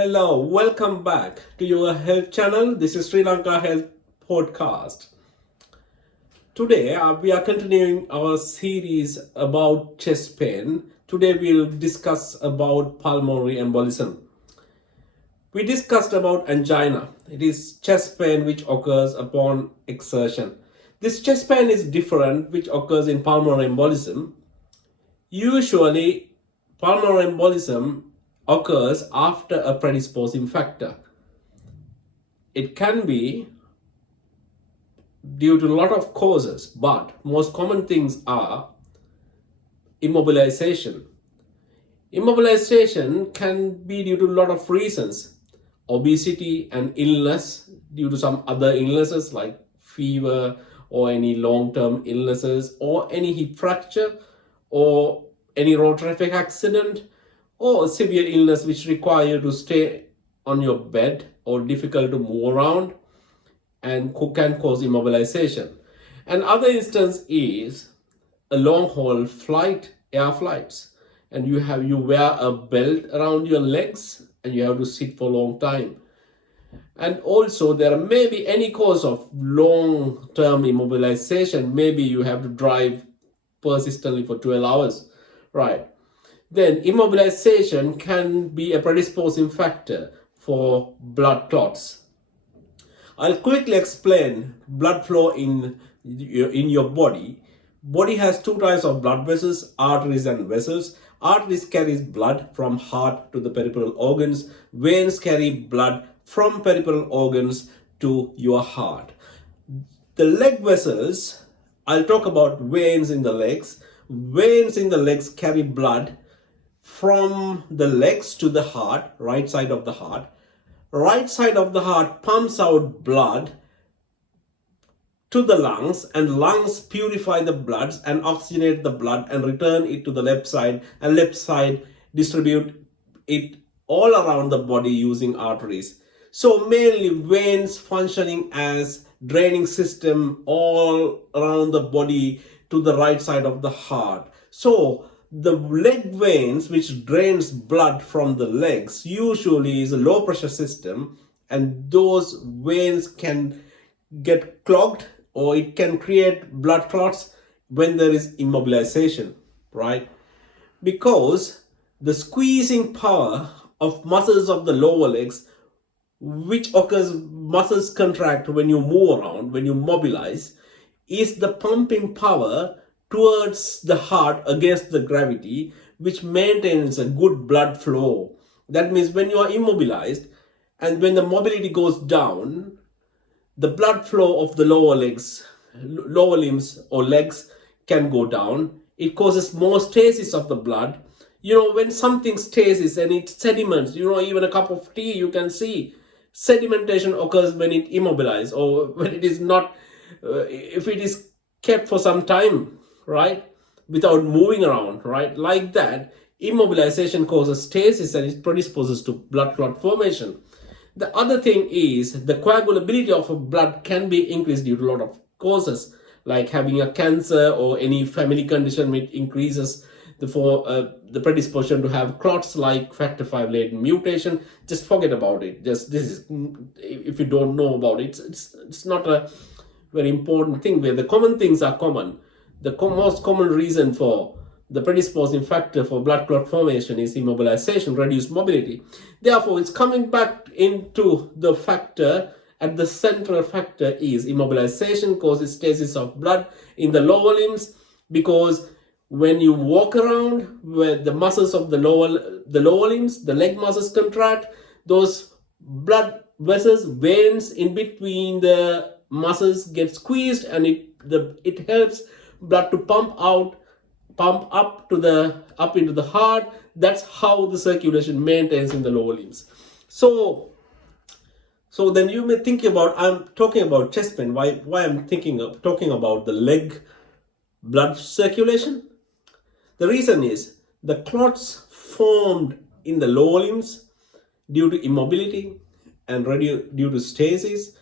Hello, welcome back to your health channel. This is Sri Lanka Health Podcast. Today we are continuing our series about chest pain. Today we'll discuss about pulmonary embolism. We discussed about angina. It is chest pain which occurs upon exertion. This chest pain is different which occurs in pulmonary embolism. Usually pulmonary embolism occurs after a predisposing factor. It can be due to a lot of causes, but most common things are immobilization. Immobilization can be due to a lot of reasons. Obesity and illness due to some other illnesses like fever or any long-term illnesses or any hip fracture or any road traffic accident or severe illness which require you to stay on your bed or difficult to move around and can cause immobilization. And other instance is a long haul flight, air flights, and you wear a belt around your legs and you have to sit for a long time. And also there may be any cause of long-term immobilization. Maybe you have to drive persistently for 12 hours, right? Then immobilization can be a predisposing factor for blood clots. I'll quickly explain blood flow in your body. Body has two types of blood vessels, arteries and vessels. Arteries carries blood from heart to the peripheral organs. Veins carry blood from peripheral organs to your heart. The leg vessels, I'll talk about veins in the legs. Veins in the legs carry blood from the legs to the heart, right side of the heart. Right side of the heart pumps out blood to the lungs, and lungs purify the blood and oxygenate the blood and return it to the left side, and left side distribute it all around the body using arteries. So mainly veins functioning as draining system all around the body to the right side of the heart. So the leg veins which drains blood from the legs usually is a low pressure system, and those veins can get clogged or it can create blood clots when there is immobilization, right? Because the squeezing power of muscles of the lower legs, which occurs, muscles contract when you move around, when you mobilize, is the pumping power towards the heart against the gravity, which maintains a good blood flow. That means when you are immobilized and when the mobility goes down, the blood flow of the lower limbs or legs can go down. It causes more stasis of the blood. When something stasis and it sediments, even a cup of tea, you can see sedimentation occurs when it immobilizes or when it is not, if it is kept for some time, right, without moving around, right, like that, immobilization causes stasis and it predisposes to blood clot formation. The other thing is the coagulability of blood can be increased due to a lot of causes, like having a cancer or any family condition which increases the predisposition to have clots, like factor V latent mutation. Just forget about it. Just this is, if you don't know about it, it's not a very important thing. Where the common things are common. The most common reason for the predisposing factor for blood clot formation is immobilization, reduced mobility. Therefore, it's coming back into the factor, and the central factor is immobilization causes stasis of blood in the lower limbs, because when you walk around, where the muscles of the lower limbs, the leg muscles contract, those blood vessels, veins in between the muscles get squeezed, and it helps blood to pump up into the heart. That's how the circulation maintains in the lower limbs. So then you may think about, I'm talking about chest pain. Why I'm talking about the leg blood circulation? The reason is the clots formed in the lower limbs due to immobility and due to stasis,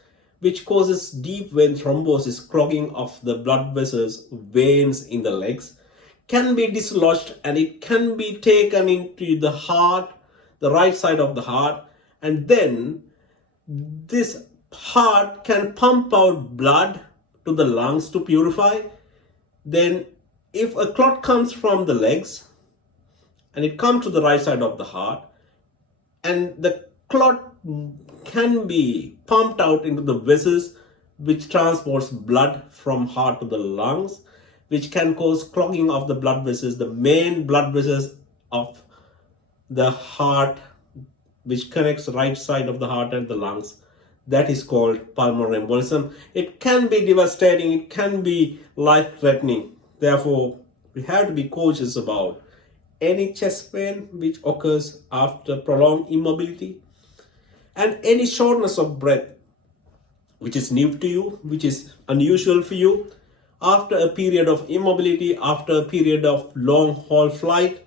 which causes deep vein thrombosis, clogging of the blood vessels, veins in the legs, can be dislodged, and it can be taken into the heart, the right side of the heart, and then this heart can pump out blood to the lungs to purify. Then if a clot comes from the legs and it comes to the right side of the heart, and the clot can be pumped out into the vessels which transports blood from heart to the lungs, which can cause clogging of the blood vessels, the main blood vessels of the heart, which connects the right side of the heart and the lungs. That is called pulmonary embolism. It can be devastating, it can be life-threatening. Therefore, we have to be cautious about any chest pain which occurs after prolonged immobility, and any shortness of breath which is new to you, which is unusual for you after a period of immobility, after a period of long haul flight,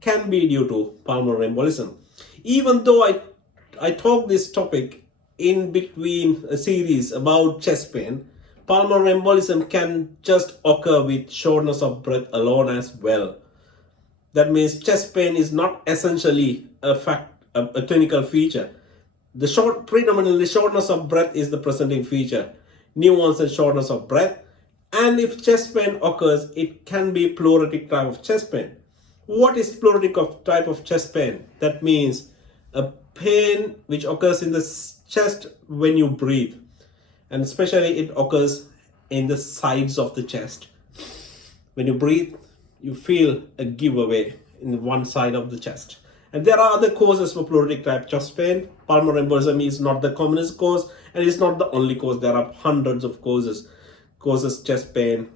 can be due to pulmonary embolism. Even though I talk this topic in between a series about chest pain, pulmonary embolism can just occur with shortness of breath alone as well. That means chest pain is not essentially a clinical feature. Predominantly shortness of breath is the presenting feature, new onset shortness of breath. And if chest pain occurs, it can be pleuritic type of chest pain. What is pleuritic type of chest pain? That means a pain which occurs in the chest when you breathe, and especially it occurs in the sides of the chest. When you breathe, you feel a giveaway in one side of the chest. And there are other causes for pleuritic type chest pain. Pulmonary embolism is not the commonest cause, and it's not the only cause. There are hundreds of causes chest pain.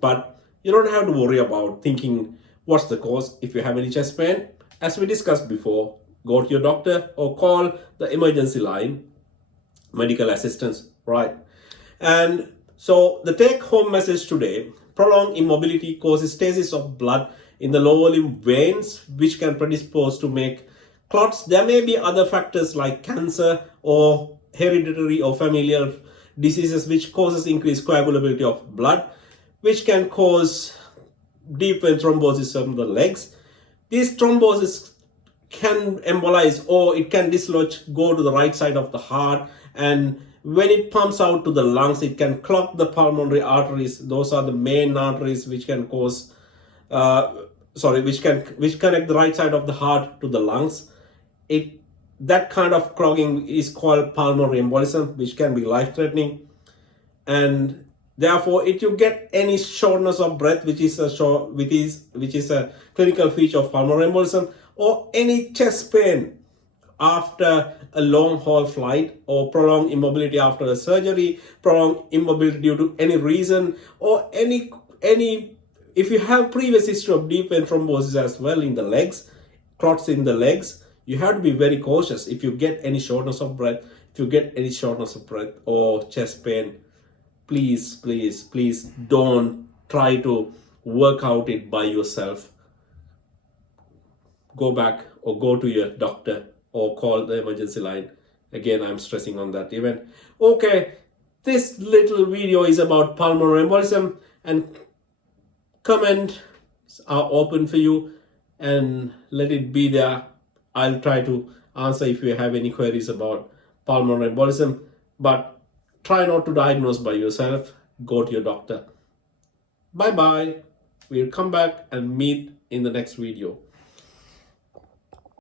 But you don't have to worry about thinking what's the cause. If you have any chest pain, as we discussed before, go to your doctor or call the emergency line, medical assistance, right? And so the take-home message today: prolonged immobility causes stasis of blood in the lower limb veins, which can predispose to make clots. There may be other factors like cancer or hereditary or familial diseases which causes increased coagulability of blood, which can cause deep vein thrombosis from the legs. These thrombosis can embolize, or it can dislodge, go to the right side of the heart, and when it pumps out to the lungs, it can clog the pulmonary arteries. Those are the main arteries which can cause which connect the right side of the heart to the lungs. That kind of clogging is called pulmonary embolism, which can be life-threatening. And therefore, if you get any shortness of breath, which is a clinical feature of pulmonary embolism, or any chest pain after a long haul flight, or prolonged immobility after a surgery, prolonged immobility due to any reason, or any if you have previous history of deep vein thrombosis as well in the legs, clots in the legs, you have to be very cautious. If you get any shortness of breath, or chest pain, please don't try to work out it by yourself. Go back or go to your doctor or call the emergency line. Again, I'm stressing on that event. Okay, this little video is about pulmonary embolism, and comments are open for you, and let it be there. I'll try to answer if you have any queries about pulmonary embolism, but try not to diagnose by yourself. Go to your doctor. Bye bye. We'll come back and meet in the next video.